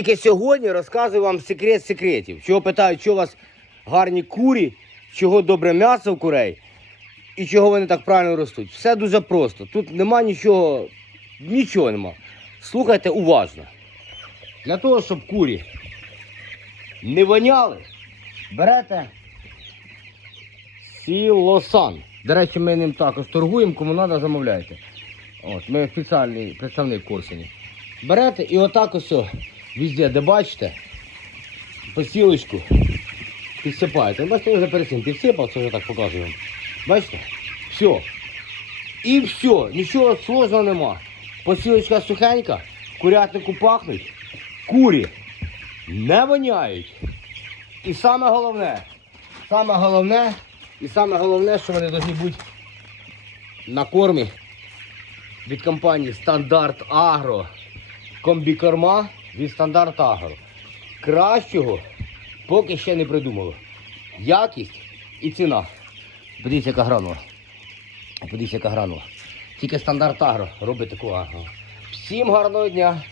Тільки сьогодні розказую вам секрет секретів. Чого питають, що у вас гарні курі, чого добре м'ясо в курей і чого вони так правильно ростуть. Все дуже просто. Тут нема нічого, нічого нема. Слухайте уважно. Для того, щоб курі не воняли, берете сілосан. До речі, ми ним також торгуємо, кому треба, замовляйте. От, ми спеціальний представник Корсуні. Берете і отак ось везде, де бачите, посілочку підсипаєте. Бачите, вже перед підсипав, це вже так показую вам. Бачите? Все. І все, нічого сложного нема. Посілочка сухенька, курятнику пахнуть, курі не воняють. І саме головне, саме головне, і саме головне, що вони повинні бути на кормі від компанії Стандарт Агро. Комбікорма від Стандарт Агро. Кращого поки ще не придумало. Якість і ціна. Подивіться, яка гранула. Подивіться, яка гранула. Тільки стандарт агро робить таку агро. Всім гарного дня!